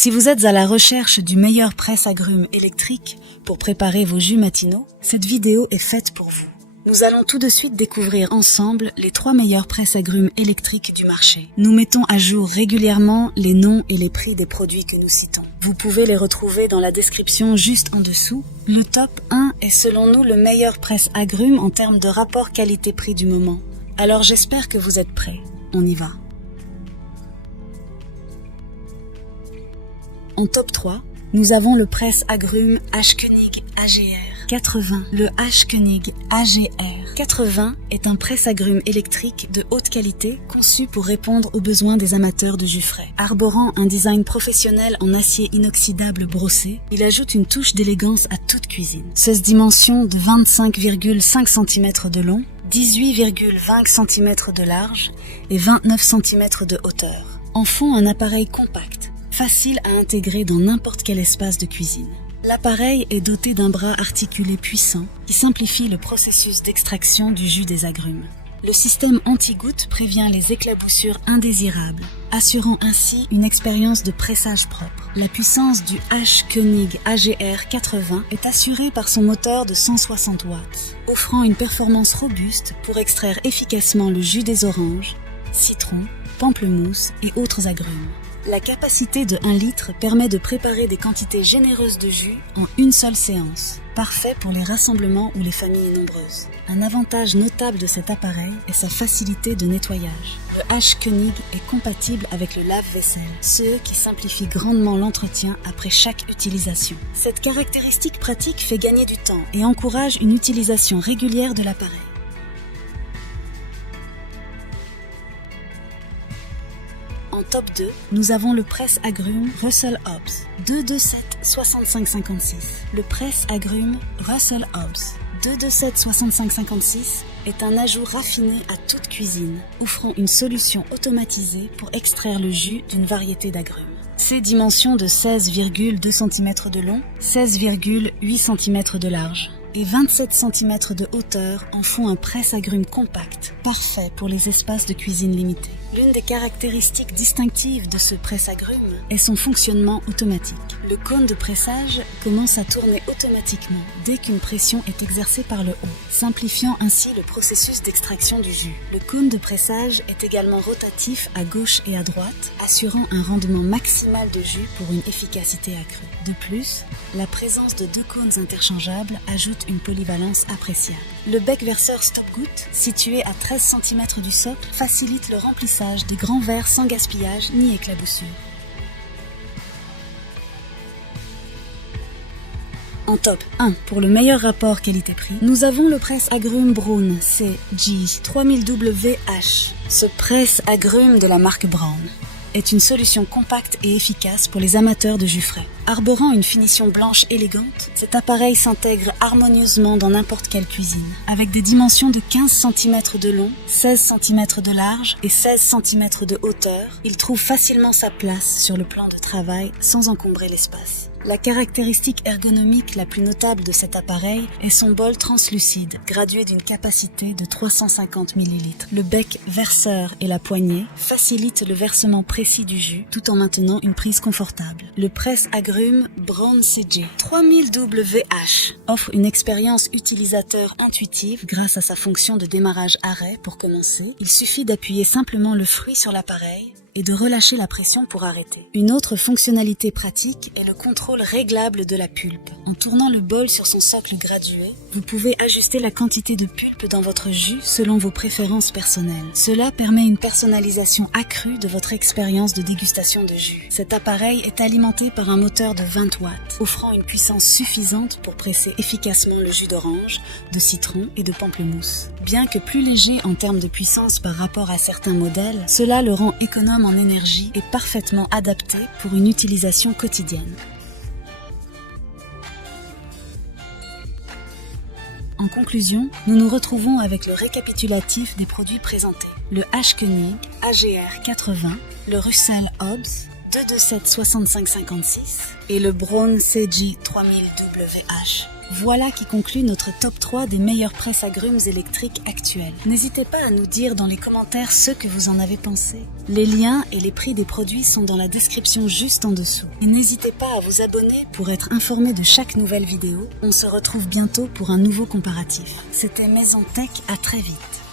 Si vous êtes à la recherche du meilleur presse-agrumes électrique pour préparer vos jus matinaux, cette vidéo est faite pour vous. Nous allons tout de suite découvrir ensemble les 3 meilleurs presse-agrumes électriques du marché. Nous mettons à jour régulièrement les noms et les prix des produits que nous citons. Vous pouvez les retrouver dans la description juste en dessous. Le top 1 est selon nous le meilleur presse-agrumes en termes de rapport qualité-prix du moment. Alors j'espère que vous êtes prêts. On y va. En top 3, nous avons le presse-agrumes H-Konig AGR 80. Le H-Konig AGR 80 est un presse-agrumes électrique de haute qualité conçu pour répondre aux besoins des amateurs de jus frais. Arborant un design professionnel en acier inoxydable brossé, il ajoute une touche d'élégance à toute cuisine. 16 dimensions de 25,5 cm de long, 18,20 cm de large et 29 cm de hauteur en font un appareil compact, facile à intégrer dans n'importe quel espace de cuisine. L'appareil est doté d'un bras articulé puissant qui simplifie le processus d'extraction du jus des agrumes. Le système anti-goutte prévient les éclaboussures indésirables, assurant ainsi une expérience de pressage propre. La puissance du H-Konig AGR 80 est assurée par son moteur de 160 watts, offrant une performance robuste pour extraire efficacement le jus des oranges, citrons, pamplemousse et autres agrumes. La capacité de 1 litre permet de préparer des quantités généreuses de jus en une seule séance, parfait pour les rassemblements ou les familles nombreuses. Un avantage notable de cet appareil est sa facilité de nettoyage. Le H-Konig est compatible avec le lave-vaisselle, ce qui simplifie grandement l'entretien après chaque utilisation. Cette caractéristique pratique fait gagner du temps et encourage une utilisation régulière de l'appareil. En top 2, nous avons le presse-agrumes Russell Hobbs 227-6556. Le presse-agrumes Russell Hobbs 227-6556 est un ajout raffiné à toute cuisine, offrant une solution automatisée pour extraire le jus d'une variété d'agrumes. Ses dimensions de 16,2 cm de long, 16,8 cm de large et 27 cm de hauteur en font un presse-agrumes compact, parfait pour les espaces de cuisine limités. L'une des caractéristiques distinctives de ce presse-agrumes est son fonctionnement automatique. Le cône de pressage commence à tourner automatiquement dès qu'une pression est exercée par le haut, simplifiant ainsi le processus d'extraction du jus. Le cône de pressage est également rotatif à gauche et à droite, assurant un rendement maximal de jus pour une efficacité accrue. De plus, la présence de 2 cônes interchangeables ajoute une polyvalence appréciable. Le bec verseur stop-goutte, situé à 13 cm du socle, facilite le remplissage des grands verres sans gaspillage ni éclaboussure. En top 1, pour le meilleur rapport qualité-prix, nous avons le presse-agrumes Braun CG3000WH. Ce presse-agrumes de la marque Braun est une solution compacte et efficace pour les amateurs de jus frais. Arborant une finition blanche élégante, cet appareil s'intègre harmonieusement dans n'importe quelle cuisine. Avec des dimensions de 15 cm de long, 16 cm de large et 16 cm de hauteur, il trouve facilement sa place sur le plan de travail sans encombrer l'espace. La caractéristique ergonomique la plus notable de cet appareil est son bol translucide, gradué d'une capacité de 350 ml. Le bec verseur et la poignée facilitent le versement précis du jus tout en maintenant une prise confortable. Le presse-agrumes Braun CG3000WH offre une expérience utilisateur intuitive grâce à sa fonction de démarrage-arrêt pour commencer. Il suffit d'appuyer simplement le fruit sur l'appareil et de relâcher la pression pour arrêter. Une autre fonctionnalité pratique est le contrôle réglable de la pulpe. En tournant le bol sur son socle gradué, vous pouvez ajuster la quantité de pulpe dans votre jus selon vos préférences personnelles. Cela permet une personnalisation accrue de votre expérience de dégustation de jus. Cet appareil est alimenté par un moteur de 20 watts, offrant une puissance suffisante pour presser efficacement le jus d'orange, de citron et de pamplemousse. Bien que plus léger en termes de puissance par rapport à certains modèles, cela le rend économe en énergie et parfaitement adapté pour une utilisation quotidienne. En conclusion, nous nous retrouvons avec le récapitulatif des produits présentés. Le H-Konig AGR 80, le Russell Hobbs 227-6556 et le Braun CG3000WH Voilà qui conclut notre top 3 des meilleurs presse-agrumes électriques actuels. N'hésitez pas à nous dire dans les commentaires ce que vous en avez pensé. Les liens et les prix des produits sont dans la description juste en dessous. Et n'hésitez pas à vous abonner pour être informé de chaque nouvelle vidéo. On se retrouve bientôt pour un nouveau comparatif. C'était Maison Tech, à très vite.